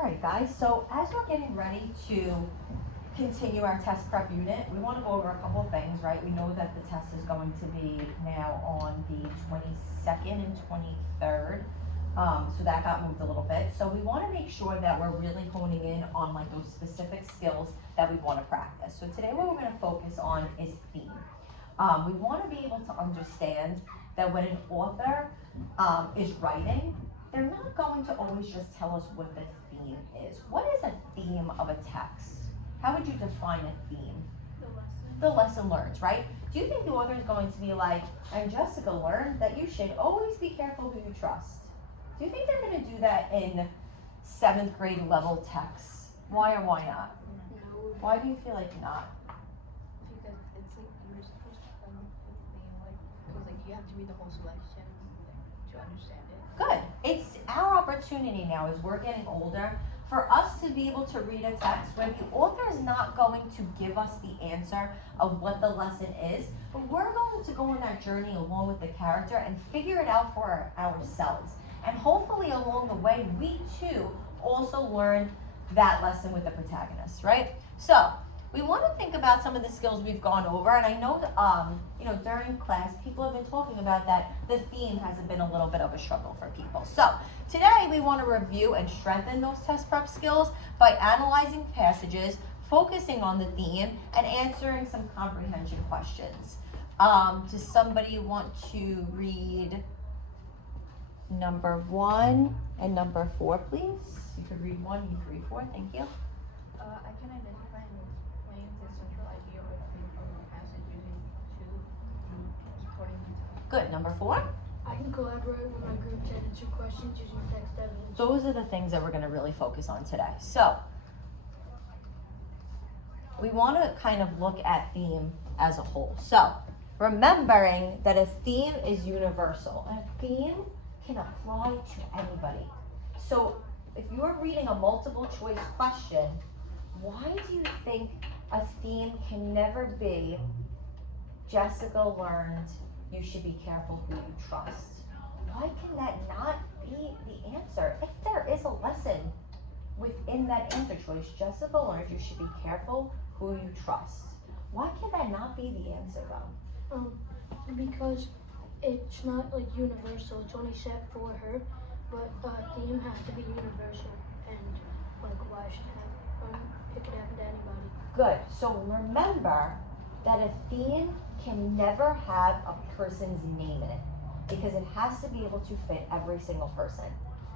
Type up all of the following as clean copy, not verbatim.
All right, guys, so as we're getting ready to continue our test prep unit, we want to go over a couple of things, right? We know that the test is going to be now on the 22nd and 23rd, so that got moved a little bit. So we want to make sure that we're really honing in on like those specific skills that we want to practice. So today what we're going to focus on is theme. We want to be able to understand that when an author is writing, they're not going to always just tell us what the theme is. What is a theme of a text? How would you define a theme? The lesson learned, right? Do you think the author is going to be like, and Jessica learned that you should always be careful who you trust? Do you think they're going to do that in 7th grade level texts? Why or why not? No. Why do you feel like not? Because it's like you're supposed to come with the theme, like, because like you have to read the whole selection to understand it. Good. It's our opportunity now as we're getting older for us to be able to read a text where the author is not going to give us the answer of what the lesson is, but we're going to go on that journey along with the character and figure it out for ourselves. And hopefully along the way, we too also learn that lesson with the protagonist, right? So we want to think about some of the skills we've gone over, and I know that, during class, people have been talking about that the theme has been a little bit of a struggle for people. So today we want to review and strengthen those test prep skills by analyzing passages, focusing on the theme, and answering some comprehension questions. Does somebody want to read number 1 and number 4, please? You could read 1, you could read 4, thank you. I can identify and explain the central idea or theme from the passage using 2 supporting details. Good. Number 4? I can collaborate with my group to answer questions using text evidence. Those are the things that we're going to really focus on today. So, we want to kind of look at theme as a whole. So, remembering that a theme is universal. A theme can apply to anybody. So, if you're reading a multiple choice question, why do you think a theme can never be Jessica learned you should be careful who you trust? Why can that not be the answer? If there is a lesson within that answer choice, Jessica learned you should be careful who you trust. Why can that not be the answer though? Because it's not like universal. It's only set for her, but theme has to be universal, and like why should it could happen to anybody. Good. So remember that a theme can never have a person's name in it because it has to be able to fit every single person.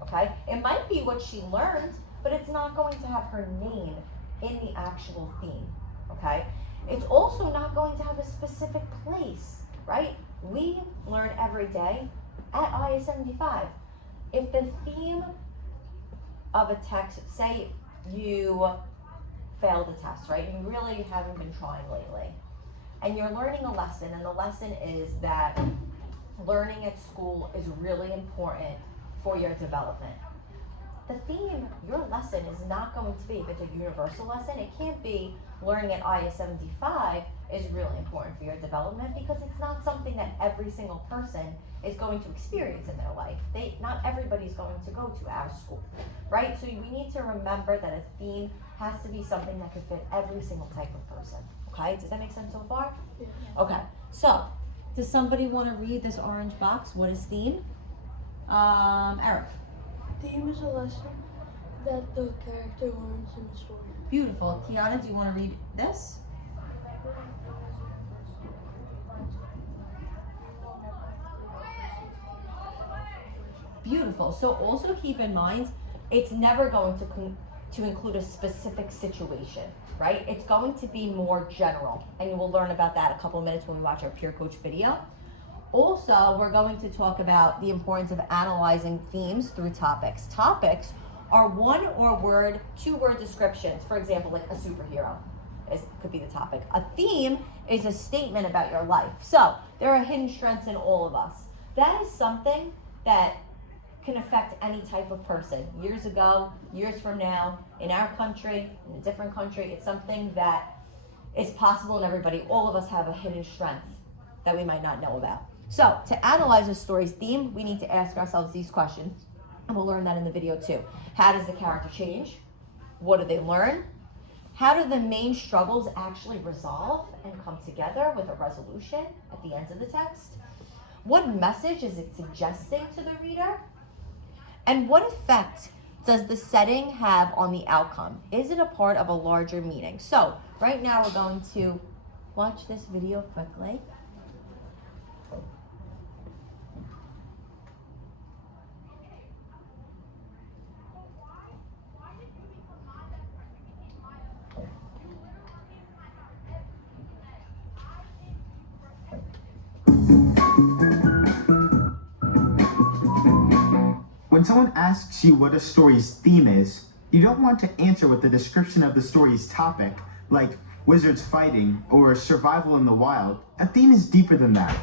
Okay? It might be what she learned, but it's not going to have her name in the actual theme. Okay? It's also not going to have a specific place, right? We learn every day at IA 75. If the theme of a text, say you failed a test, right? You really haven't been trying lately. And you're learning a lesson, and the lesson is that learning at school is really important for your development. The theme, your lesson is not going to be, if it's a universal lesson, it can't be learning at IA 75 is really important for your development because it's not something that every single person is going to experience in their life. Not everybody's going to go to our school, right? So we need to remember that a theme has to be something that can fit every single type of person, okay? Does that make sense so far? Yeah. Okay, so does somebody want to read this orange box? What is theme? Eric. Theme is a lesson that the character learns in the story. Beautiful. Kiana, do you want to read this? Beautiful. So also keep in mind, it's never going to include a specific situation, right? It's going to be more general, and you will learn about that a couple of minutes when we watch our peer coach video. Also, we're going to talk about the importance of analyzing themes through topics. Topics are 1 or word, 2 word descriptions. For example, like a superhero could be the topic. A theme is a statement about your life. So there are hidden strengths in all of us. That is something that can affect any type of person. Years ago, years from now, in our country, in a different country, it's something that is possible in everybody. All of us have a hidden strength that we might not know about. So to analyze a story's theme, we need to ask ourselves these questions. And we'll learn that in the video too. How does the character change? What do they learn? How do the main struggles actually resolve and come together with a resolution at the end of the text? What message is it suggesting to the reader? And what effect does the setting have on the outcome? Is it a part of a larger meaning? So right now we're going to watch this video quickly. When someone asks you what a story's theme is, you don't want to answer with a description of the story's topic, like wizards fighting or survival in the wild. A theme is deeper than that.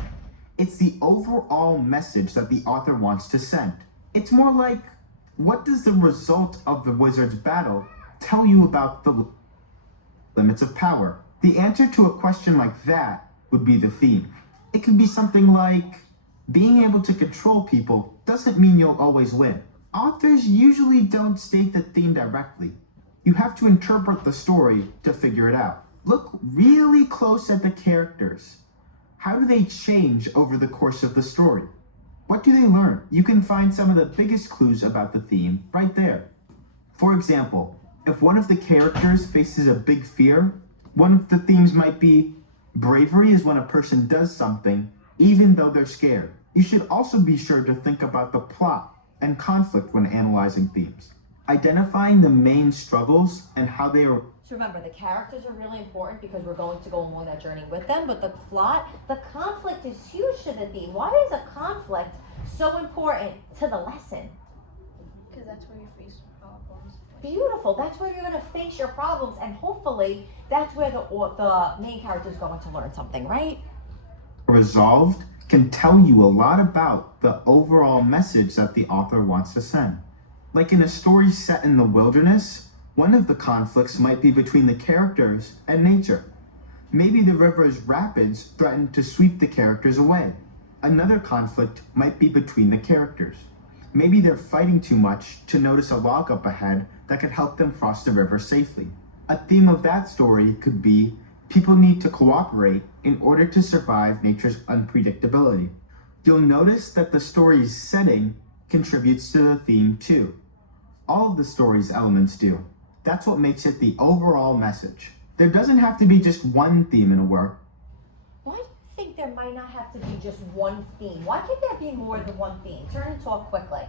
It's the overall message that the author wants to send. It's more like, what does the result of the wizard's battle tell you about the limits of power? The answer to a question like that would be the theme. It could be something like, being able to control people doesn't mean you'll always win. Authors usually don't state the theme directly. You have to interpret the story to figure it out. Look really close at the characters. How do they change over the course of the story? What do they learn? You can find some of the biggest clues about the theme right there. For example, if one of the characters faces a big fear, one of the themes might be bravery is when a person does something even though they're scared. You should also be sure to think about the plot and conflict when analyzing themes. Identifying the main struggles and how they are. So remember, the characters are really important because we're going to go along that journey with them, but the plot, the conflict is huge to the theme. Why is a conflict so important to the lesson? Because that's where you face problems. Beautiful. That's where you're going to face your problems, and hopefully that's where the main character is going to learn something, right? Resolved can tell you a lot about the overall message that the author wants to send. Like in a story set in the wilderness, one of the conflicts might be between the characters and nature. Maybe the river's rapids threaten to sweep the characters away. Another conflict might be between the characters. Maybe they're fighting too much to notice a log up ahead that could help them cross the river safely. A theme of that story could be people need to cooperate in order to survive nature's unpredictability. You'll notice that the story's setting contributes to the theme too. All of the story's elements do. That's what makes it the overall message. There doesn't have to be just one theme in a work. Why do you think there might not have to be just one theme? Why can't there be more than one theme? Turn and talk quickly.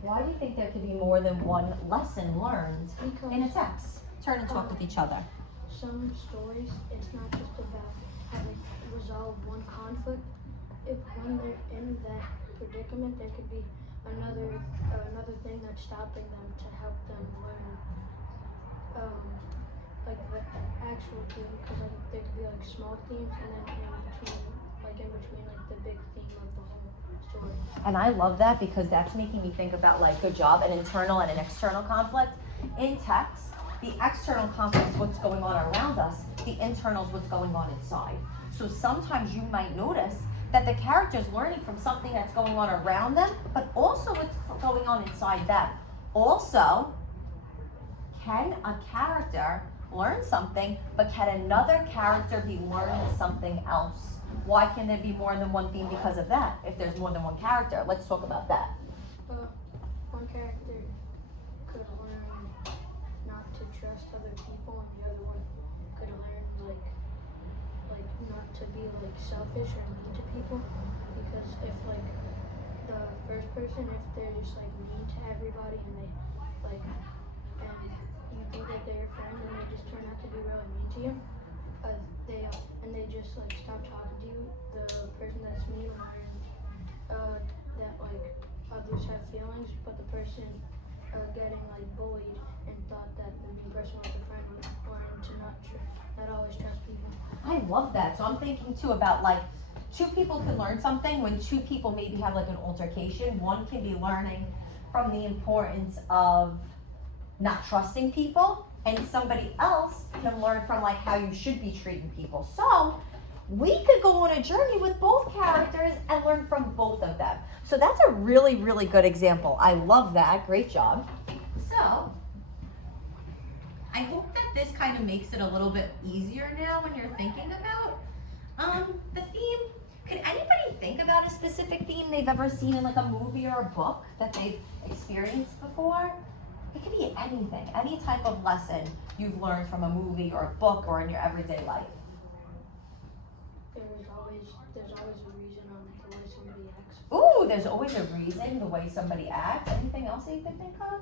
Why do you think there could be more than one lesson learned in a text? Turn and talk with each other. Some stories, it's not just about having resolve one conflict. If when they're in that predicament, there could be another thing that's stopping them to help them learn, like the actual theme. Because like there could be like small themes, and then in between like the big theme of the whole story. And I love that because that's making me think about, like, good job, an internal and an external conflict. In text, the external conflict is what's going on around us. The internal is what's going on inside. So sometimes you might notice that the character's learning from something that's going on around them, but also what's going on inside them. Also, can a character learn something, but can another character be learning something else? Why can there be more than one theme because of that, if there's more than one character? Let's talk about that. One character could learn not to trust other people, and the other one could learn like not to be like selfish or mean to people. Because if like the first person, if they're just like mean to everybody and they like and you think that they're your friend and they just turn out to be really mean to you, they just like stop talking to you. The person that's mean learned that like others have feelings, but the person getting like bullied and thought that the mean person was the friend learned to not always trust people. I love that. So I'm thinking too about, like, two people can learn something when two people maybe have like an altercation. One can be learning from the importance of not trusting people, and somebody else can learn from like how you should be treating people. So we could go on a journey with both characters and learn from both of them. So that's a really, really good example. I love that. Great job. So I hope that this kind of makes it a little bit easier now when you're thinking about the theme. Could anybody think about a specific theme they've ever seen in like a movie or a book that they've experienced before? It could be anything, any type of lesson you've learned from a movie or a book or in your everyday life. There's always a reason on the way somebody acts. Ooh, there's always a reason the way somebody acts. Anything else that you can think of?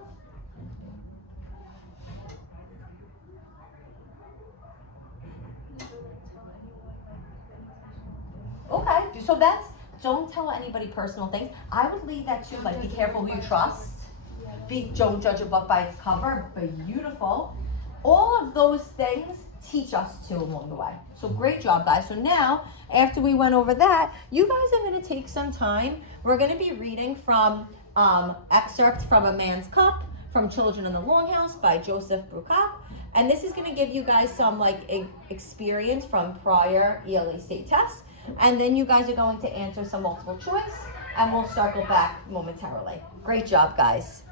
Okay, so that's, don't tell anybody personal things. I would leave that to like, be careful who you trust. Don't judge a book by its cover. Beautiful. All of those things teach us too along the way. So great job, guys. So now, after we went over that, you guys are going to take some time. We're going to be reading from excerpts from A Man's Cup, from Children in the Longhouse by Joseph Bruchac. And this is going to give you guys some like experience from prior ELA state tests. And then you guys are going to answer some multiple choice, and we'll circle back momentarily. Great job, guys.